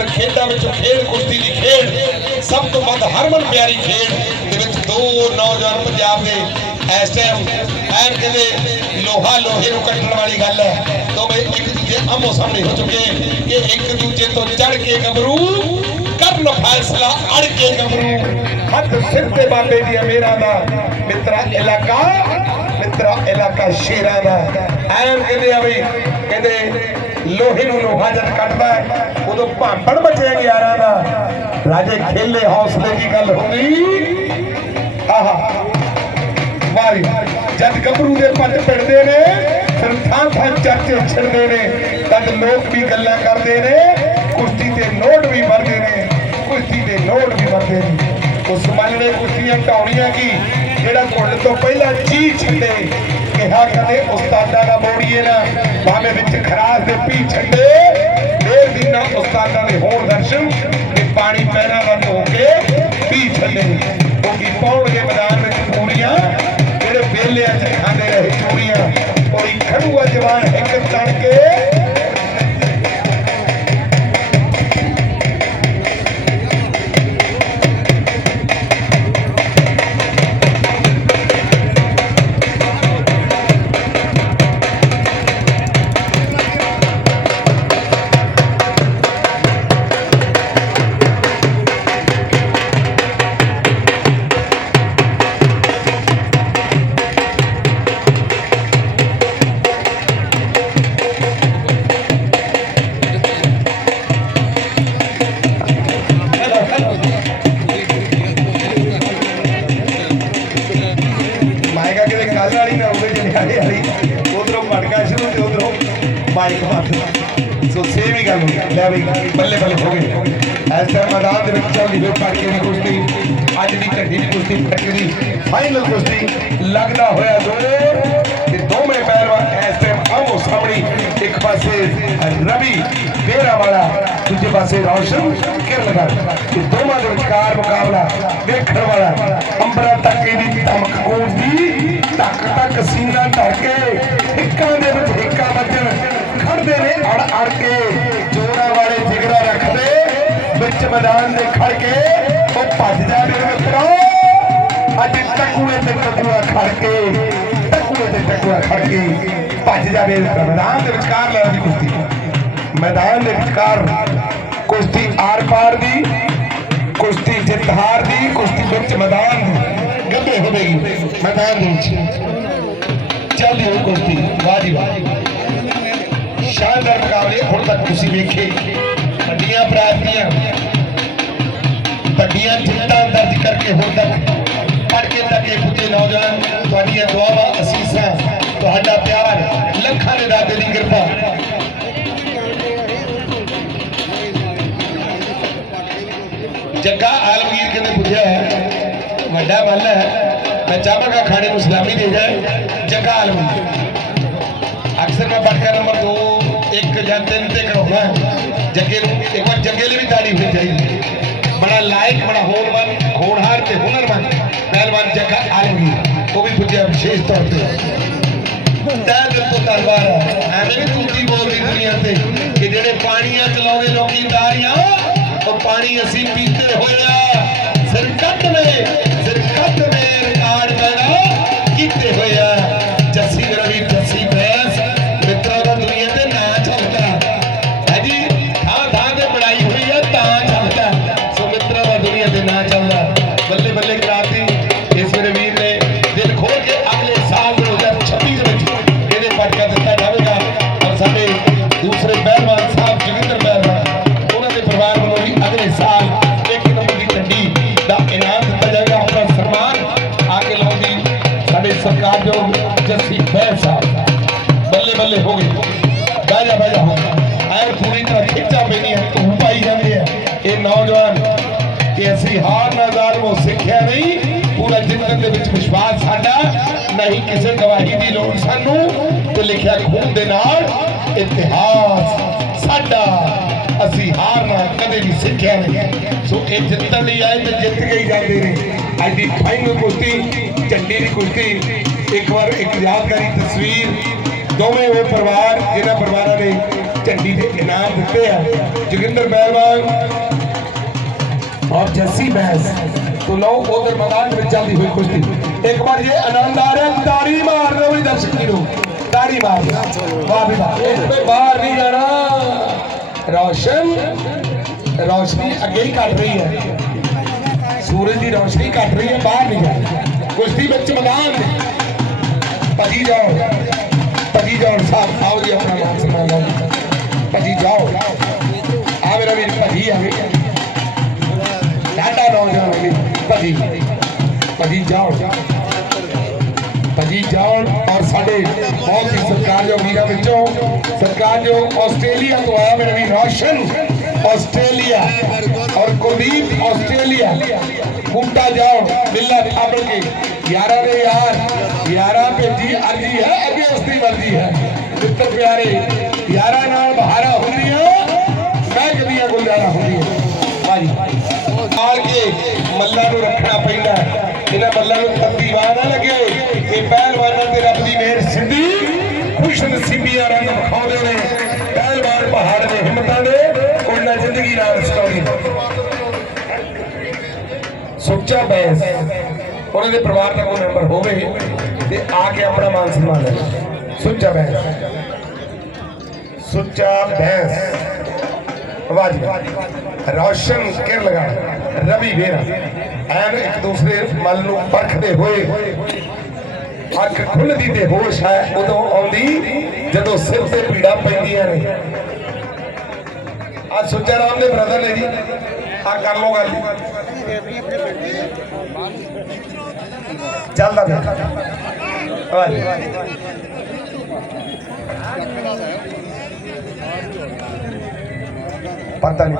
ਔਰ ਖੇਡਾਂ ਵਿੱਚੋਂ ਖੇਡ ਕੁਸ਼ਤੀ ਦੀ ਖੇਡ, ਸਭ ਤੋਂ ਵੱਧ ਹਰਮਨ ਪਿਆਰੀ ਖੇਡ ਦੇ ਵਿੱਚ ਦੋ ਨੌਜਵਾਨ ਪੰਜਾਬ ਦੇ ਇਸ ਟਾਈਮ ਐਨ ਕਹਿੰਦੇ ਲੋਹਾ ਲੋਹੇ ਨੂੰ ਕੱਟਣ ਵਾਲੀ ਗੱਲ ਹੈ। ਦੋਵੇਂ ਇੱਕ ਦੂਜੇ ਆਮੋ ਸਾਹਮਣੇ ਹੋ ਚੁੱਕੇ ਕਿ ਇੱਕ ਦੂਜੇ ਤੋਂ ਚੜ ਕੇ ਗੱਭਰੂ ਕਰਨ ਫੈਸਲਾ, ਅੜ ਕੇ ਗੱਭਰੂ ਹੱਥ ਸਿਰ ਤੇ ਬਾਬੇ ਦੀ ਮੇਰਾ ਦਾ ਮਿੱਤਰਾ ਇਲਾਕਾ ਮਿੱਤਰਾ ਇਲਾਕਾ ਸ਼ੇਰਾਂ ਦਾ। ਐਨ ਕਹਿੰਦੇ ਆ ਵੀ ਕਹਿੰਦੇ ਲੋਹੇ ਨੂੰ ਲੋਹਾ ਜਦ ਕੱਟਦਾ ਹੈ, ਉਦੋਂ ਭਾਂਪੜ ਬਚੇ ਯਾਰਾਂ ਦਾ। ਰਾਜੇ ਖੇਲੇ ਹੌਸਲੇ ਦੀ ਗੱਲ ਹੁੰਦੀ ਆਹਾ। ਵਾਰੀ। ਜਦ ਗੱਭਰੂ ਦੇ ਪੱਟ ਪਿੜਦੇ ਨੇ ਫਿਰ ਥਾਂ ਥਾਂ ਚਰਚੇ ਛਿੜਦੇ ਨੇ। ਤਦ ਲੋਕ ਵੀ ਗੱਲਾਂ ਕਰਦੇ ਨੇ ਕੁਸ਼ਤੀ ਤੇ ਨੋਟ ਵੀ ਵਰਦੇ ਨੇ ਕੁਸ਼ਤੀ ਦੇ ਨੋਟ ਵੀ ਵਰਦੇ ਨੇ। ਉਸ ਮੱਲ ਨੇ ਕੁਸ਼ਤੀਆਂ ਢਾਉਣੀਆਂ ਕੀ? ਜਿਹੜਾ ਘੁੱਲ ਤੋਂ ਪਹਿਲਾਂ ਚੀ ਛੱਡੇ ਕਿਹਾ ਕਦੇ ਉਸਤਾਦਾਂ ਦਾ ਮੋੜੀਏ ਨਾ ਭਾਵੇਂ ਵਿੱਚ ਖਰਾਸ ਦੇ ਪੀ ਛੱਡੇ। ਦੇਰ ਦਿਨਾਂ ਉਸਤਾਦਾਂ ਦੇ ਹੋਣ ਦਰਸ਼ਨ ਕਿ ਪਾਣੀ ਪੈਰਾਂ ਵੱਲ ਹੋ ਕੇ ਪੀ ਛੱਡੇ। ਉਹ ਕੀ ਪਾਉਣਗੇ ਮੈਦਾਨ ਵਿੱਚ ਪੂਰੀਆਂ ਜਿਹੜੇ ਵੇਲੇ 'ਚ ਖਾਂਦੇ ਰਹੇ ਚੂੜੀਆਂ? ਕੋਈ ਖੜੂਆ ਜਵਾਨ ਇੱਕ ਤਣ ਕੇ ਗਏ ਮੈਦਾਨ ਦੇ ਵਿੱਚ ਚੱਲਦੀ ਹੋਈ ਪਟਕੇ ਦੀ ਕੁਸ਼ਤੀ, ਅੱਜ ਦੀ ਘੰਟੀ ਦੀ ਕੁਸ਼ਤੀ ਪਟਕੇ ਫਾਈਨਲ ਕੁਸ਼ਤੀ ਲੱਗਦਾ ਹੋਇਆ ਜ਼ੋਰ ਤੇ ਦੋਵੇਂ ਪਹਿਲਵਾਨ ਇਸ ਟਾਈਮ ਆਮੋ ਸਾਹਮਣੇ, ਇੱਕ ਪਾਸੇ ਰਵੀ ਡੇਰਾ ਵਾਲਾ ਦੂਜੇ ਪਾਸੇ ਰੌਸ਼ਨ ਕਿਰਨਗਰ ਤੇ ਦੋਵਾਂ ਦੇ ਵਿਚਕਾਰ ਮੁਕਾਬਲਾ ਦੇਖਣ ਵਾਲਾ ਅੰਬਰਾਂ ਤੱਕ ਦੀ ਧਮਕ ਮੈਦਾਨ ਦੇ ਖੜ ਕੇ ਉਹ ਭੱਜ ਜਾ ਮੇਰੇ ਮਿੱਤਰੋ। ਅੱਜ ਟਕੂਏ ਤੇ ਟਕੂਆ ਖੜ ਕੇ ਟਕੂਏ ਤੇ ਟਕੂਆ ਖੜ ਕੇ ਭੱਜ ਜਾਵੇ ਮੈਦਾਨ ਦੇ ਵਿਚਕਾਰ ਲੜਦੀ ਕੁਸ਼ਤੀ। ਮੈਦਾਨ ਦੇ ਵਿਚਕਾਰ ਕੁਸ਼ਤੀ ਆਰ ਪਾਰ ਦੀ, ਕੁਸ਼ਤੀ ਜਿੱਤ ਹਾਰ ਦੀ, ਕੁਸ਼ਤੀ ਵਿੱਚ ਮੈਦਾਨ ਦੀ ਗੱਭੇ ਹੋਵੇਗੀ। ਮੈਦਾਨ ਦੇ ਵਿੱਚ ਚੱਲਦੀ ਹੋਈ ਕੁਸ਼ਤੀ। ਵਾਹ ਜੀ ਵਾਹ। ਸ਼ਾਨਦਾਰ ਮੁਕਾਬਲੇ ਹੁਣ ਤੱਕ ਤੁਸੀਂ ਵੇਖੇ। ਵੱਡੀਆਂ ਪ੍ਰਾਪਤੀਆਂ ਵੱਡੀਆਂ ਜਿੱਤਾਂ ਦਰਜ ਕਰਕੇ ਹੁਣ ਤੱਕ ਪੜ ਕੇ ਤੱਕ ਇਹ ਪੁੱਜੇ ਨੌਜਵਾਨ, ਤੁਹਾਡੀਆਂ ਦੁਆਵਾਂ, ਅਸੀਸਾਂ, ਤੁਹਾਡਾ ਪਿਆਰ, ਲੱਖਾਂ ਦੇ ਦਾਦੇ ਦੀ ਕਿਰਪਾ। ਜੱਗਾ ਆਲਮਗੀਰ ਕਹਿੰਦੇ ਪੁੱਛਿਆ ਵੱਡਾ ਮੱਲ ਹੈ, ਮੈਂ ਚਾਹਾਂਗਾ ਖਾਣੇ ਨੂੰ ਸਲਾਮੀ ਦੇ ਜਾਏ, ਜੱਗਾ ਆਲਮਗੀਰ। ਅਕਸਰ ਮੈਂ ਬਟਕਾ ਨੰਬਰ 2 1 ਜਾਂ 3 ਤੇ ਕਰਾਉਣਾ ਜੱਗੇ ਨੂੰ ਇੱਕ ਵਾਰ ਜੱਗੇ ਲਈ ਵੀ ਤਾਰੀਫ ਹੋਣੀ ਚਾਹੀਦੀ। ਬੜਾ ਲਾਇਕ ਬੜਾ ਹੋਣਵਾਨ ਹੋਣਹਾਰ ਤੇ ਹੁਨਰਮੰਦ ਪਹਿਲਵਾਨ ਜੱਗਾ ਆਲਮਗੀਰ ਉਹ ਵੀ ਪੁੱਜਿਆ ਵਿਸ਼ੇਸ਼ ਤੌਰ ਤੇ ਤੈ ਦਿਲ ਤੋਂ ਧੰਨਵਾਦ ਹੈ ਐਵੇਂ ਨਹੀਂ ਤੂਤੀ ਬੋਲਦੀ ਦੁਨੀਆ ਤੇ ਕਿ ਜਿਹੜੇ ਪਾਣੀਆਂ ਚਲਾਉਂਦੇ ਲੋਕੀ ਦਾਰੀਆਂ ਉਹ ਪਾਣੀ ਅਸੀਂ ਪੀਤੇ ਹੋਏ ਸਾਡੇ ਸਰਕਾਰਯੋਗ ਜੱਸੀ ਬੈਰ ਸਾਹਿਬ ਬੱਲੇ ਬੱਲੇ ਹੋ ਗਏ ਬਹਿ ਜਾ ਬਹਿ ਜਾ। ਹੋ ਐਨ ਪੂਰੀ ਤਰ੍ਹਾਂ ਖਿੱਚਾ ਪੈਣੀ ਹੈ ਧੂਮ ਪਾਈ ਜਾਂਦੇ ਆ ਇਹ ਨੌਜਵਾਨ ਕਿ ਅਸੀਂ ਹਾਰ ਨਾ ਜ਼ਾਲਮੋ ਸਿੱਖਿਆ ਨਹੀਂ। ਪੂਰਾ ਜਿੰਦਨ ਦੇ ਵਿੱਚ ਵਿਸ਼ਵਾਸ ਸਾਡਾ। ਨਹੀਂ ਕਿਸੇ ਗਵਾਹੀ ਦੀ ਲੋੜ ਸਾਨੂੰ ਤੇ ਲਿਖਿਆ ਖੂਨ ਦੇ ਨਾਲ ਇਤਿਹਾਸ ਸਾਡਾ। ਅਸੀਂ ਹਾਰਨਾ ਕਦੇ ਵੀ ਸਿੱਖਿਆ ਨਹੀਂ। ਸੋ ਇਹ ਜਿੱਤਣ ਲਈ ਆਏ ਤੇ ਜਿੱਤ ਕੇ ਹੀ ਜਾਂਦੇ ਨੇ। ਅੱਜ ਦੀ ਫਾਈਨਲ ਕੁਸ਼ਤੀ, ਝੰਡੀ ਦੀ ਕੁਸ਼ਤੀ ਇੱਕ ਵਾਰ ਇੱਕ ਯਾਦਗਾਰੀ ਤਸਵੀਰ ਦੋਵੇਂ ਉਹ ਪਰਿਵਾਰ ਜਿਹਨਾਂ ਪਰਿਵਾਰਾਂ ਨੇ ਝੰਡੀ ਦੇ ਇਨਾਮ ਦਿੱਤੇ ਆ। ਜੋਗਿੰਦਰ ਪਹਿਲਵਾਨ ਔਰ ਜੱਸੀ ਬਹਿਸ। ਤੋਂ ਲਓ ਉਧਰ ਮੈਦਾਨ ਵਿੱਚ ਚੱਲਦੀ ਹੋਈ ਕੁਸ਼ਤੀ। ਇੱਕ ਵਾਰ ਇਹ ਆਨੰਦਾਰ ਹੈ ਤਾੜੀ ਮਾਰ ਦਿਓ ਵੀ ਦਰਸ਼ਕ ਨੂੰ ਤਾੜੀ ਮਾਰ ਵਾਹ ਵੀ ਵਾਹ। ਇਸ ਤੋਂ ਬਾਹਰ ਨਹੀਂ ਜਾਣਾ। ਰੌਸ਼ਨ, ਰੌਸ਼ਨੀ ਅੱਗੇ ਹੀ ਕੱਟ ਰਹੀ ਹੈ। ਸੂਰਜ ਦੀ ਰੌਸ਼ਨੀ ਕੱਟ ਰਹੀ ਹੈ, ਬਾਹਰ ਨਹੀਂ ਜਾਣਾ। ਕੁਸ਼ਤੀ ਵਿੱਚ ਮੈਦਾਨ। पजी जाओ पजी जाओ साहब आओ जी अपना नाम सुना लो पजी जाओ आ मेरा भी पजी है डांडा नौजवान भी पजी पजी जाओ पजी जाओ और साढ़े बहुत ही सरकार जो मीरा बच्चों सरकार जो ऑस्ट्रेलिया तो आया मेरा भी रोशन ऑस्ट्रेलिया और कुलदीप ऑस्ट्रेलिया बूटा जाओ बिल्ला आपके ਯਾਰਾਂ ਦੇ ਯਾਰ ਯਾਰਾਂ ਭੇਜੀ ਅਰਜੀ ਹੈ, ਅੱਗੇ ਉਸਦੀ ਮਰਜ਼ੀ ਹੈ। ਮਿੱਤਰ ਪਿਆਰੇ ਯਾਰਾਂ ਨਾਲ ਬਹਾਰਾ ਹੁੰਦੀਆਂ ਮੈਂ ਕਦੀਆਂ ਗੁਲਜ਼ਾਰਾ ਹੁੰਦੀਆਂ। ਵਾਹ ਨਾਲ ਕੇ ਮੱਲਾਂ ਨੂੰ ਰੱਖਣਾ ਪੈਂਦਾ ਇਹਨਾਂ ਮੱਲਾਂ ਨੂੰ ਤੱਤੀ ਵਾਹ ਨਾ ਲੱਗੇ। ਇਹ ਪਹਿਲਵਾਨਾਂ ਤੇ ਰੱਬ ਦੀ ਮਿਹਰ ਸਿੱਧੀ, ਖੁਸ਼ ਨਸੀਬੀਆਂ ਰੰਗ ਵਿਖਾਉਂਦੇ ਨੇ। ਪਹਿਲਵਾਨ ਪਹਾੜ ਦੇ ਹਿੰਮਤਾਂ ਦੇ ਉਹਨਾਂ ਜ਼ਿੰਦਗੀ ਨਾਲ ਸਟੋਰੀ। ਸੁੱਚਾ ਬੈਸ। ਉਹਨਾਂ ਦੇ ਪਰਿਵਾਰ ਦਾ ਕੋਈ ਮੈਂਬਰ ਹੋਵੇ ਤੇ ਆ ਕੇ ਆਪਣਾ ਮਾਨ ਸਨਮਾਨ ਲੈ ਸੁੱਚਾ ਬੈਸ ਸੁੱਚਾ ਬੈਸ ਵਾਹ ਰੌਸ਼ਨ ਕਿਰ ਲਗਾ। ਰਵੀ ਵੇਰਾ। ਐਨ ਇੱਕ ਦੂਸਰੇ ਮਲ ਨੂੰ ਪਰਖਦੇ ਹੋਏ ਅੱਖ ਖੁੱਲਦੀ ਤੇ ਹੋਸ਼ ਹੈ, ਉਦੋਂ ਆਉਂਦੀ ਜਦੋਂ ਸਿਰ ਤੇ ਪੀੜਾ ਪੈਂਦੀਆਂ ਨੇ। ਆ ਸੁੱਚਾ ਰਾਮ ਦੇ ਬ੍ਰਦਰ ਨੇ ਜੀ। ਆ ਕਰ ਲੋ ਗੱਲ। ਚੱਲਦਾ ਪਿਆ ਵਾਹ ਪਤਾ ਨਹੀਂ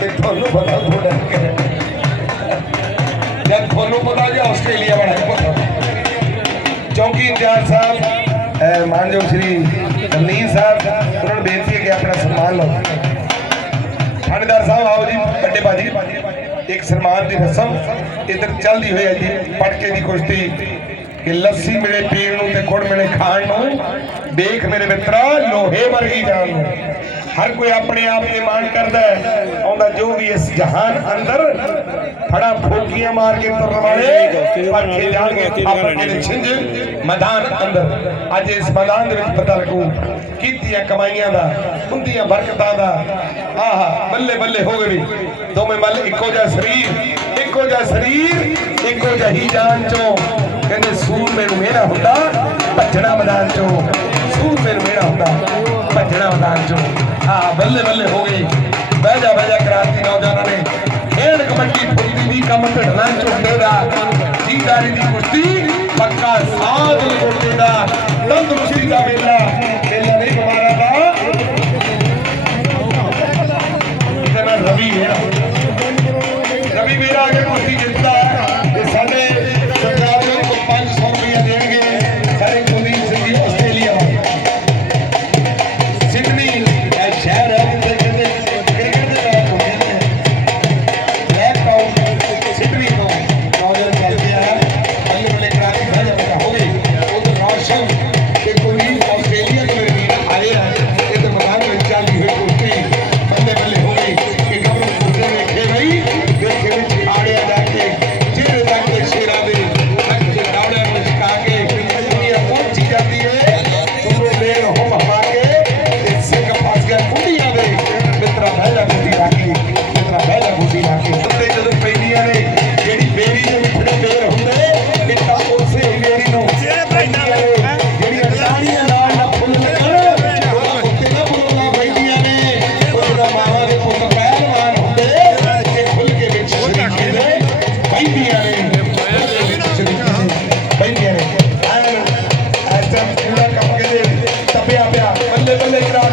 ਤੇ ਤੁਹਾਨੂੰ ਪਤਾ ਥੋੜਾ ਜਦ ਤੁਹਾਨੂੰ ਪਤਾ ਜੀ ਆਸਟ੍ਰੇਲੀਆ ਵਾਲਾ ਹੀ। ਪਤਾ ਚੌਂਕੀ ਇੰਚਾਰਜ ਇੱਕ ਸਨਮਾਨ ਦੀ ਰਸਮ ਇਧਰ ਚੱਲਦੀ ਹੋਈ ਹੈ ਜੀ, ਪਟਕੇ ਦੀ ਕੁਸ਼ਤੀ ਕਿ ਲੱਸੀ ਮਿਲੇ ਪੀਣ ਨੂੰ ਤੇ ਗੁੜ ਮਿਲੇ ਖਾਣ ਨੂੰ, ਦੇਖ ਮੇਰੇ ਮਿੱਤਰਾ, ਲੋਹੇ ਵਰਗੀ ਜਾਨ ਨੂੰ। ਹਰ ਕੋਈ ਆਪਣੇ ਆਪ ਤੇ ਮਾਣ ਕਰਦਾ ਹੈ। ਆਉਂਦਾ ਜੋ ਵੀ ਇਸ ਜਹਾਨ ਅੰਦਰ ਫੜਾ ਫੋਕੀਆਂ ਮਾਰ ਕੇ ਤੁਰਨ ਵਾਲੇ ਪਰ ਕੇ ਜਾਣਗੇ ਆਪਣੇ ਦੇ ਛਿੰਝ ਮੈਦਾਨ ਅੰਦਰ। ਅੱਜ ਇਸ ਮੈਦਾਨ ਦੇ ਵਿੱਚ ਪਤਾ ਲੱਗੂ ਕੀਤੀਆਂ ਕਮਾਈਆਂ ਦਾ ਹੁੰਦੀਆਂ ਬਰਕਤਾਂ ਦਾ। ਆਹਾ ਬੱਲੇ ਬੱਲੇ ਹੋ ਗਏ ਵੀ। ਦੋਵੇਂ ਮੱਲ ਇੱਕੋ ਜਿਹਾ ਸਰੀਰ ਇੱਕੋ ਜਿਹਾ ਸਰੀਰ ਇੱਕੋ ਜਿਹੀ ਜਾਨ ਚੋਂ। ਕਹਿੰਦੇ ਸੂਰਮੇ ਨੂੰ ਮੇਰਾ ਹੁੰਦਾ ਭੱਜਣਾ ਮੈਦਾਨ ਚੋਂ। ਸੂਰਮੇ ਨੂੰ ਮੇਰਾ ਹੁੰਦਾ। ਭੱਜਣਾ ਮੈਦਾਨ ਚੋਂ। ਆ ਬੱਲੇ ਬੱਲੇ ਹੋ ਗਈ ਬਹਿ ਜਾ ਬਹਿ ਜਾ, ਕ੍ਰਾਂਤੀ ਨੌਜਵਾਨਾਂ ਨੇ। ਖੇਡ ਕਬੱਡੀ ਫੁੱਟੀ ਦੀ ਕੰਮ ਢੜਨਾ ਝੁੰਡੇ ਦਾ। ਜੀਦਾਰੀ ਦੀ ਕੁਸ਼ਤੀ, ਪੱਕਾ ਸਾਧ ਗੁਰਦੇ ਦਾ। ਤੰਦਰੁਸਤੀ ਦਾ ਮੇਲਾ। நிலையிலா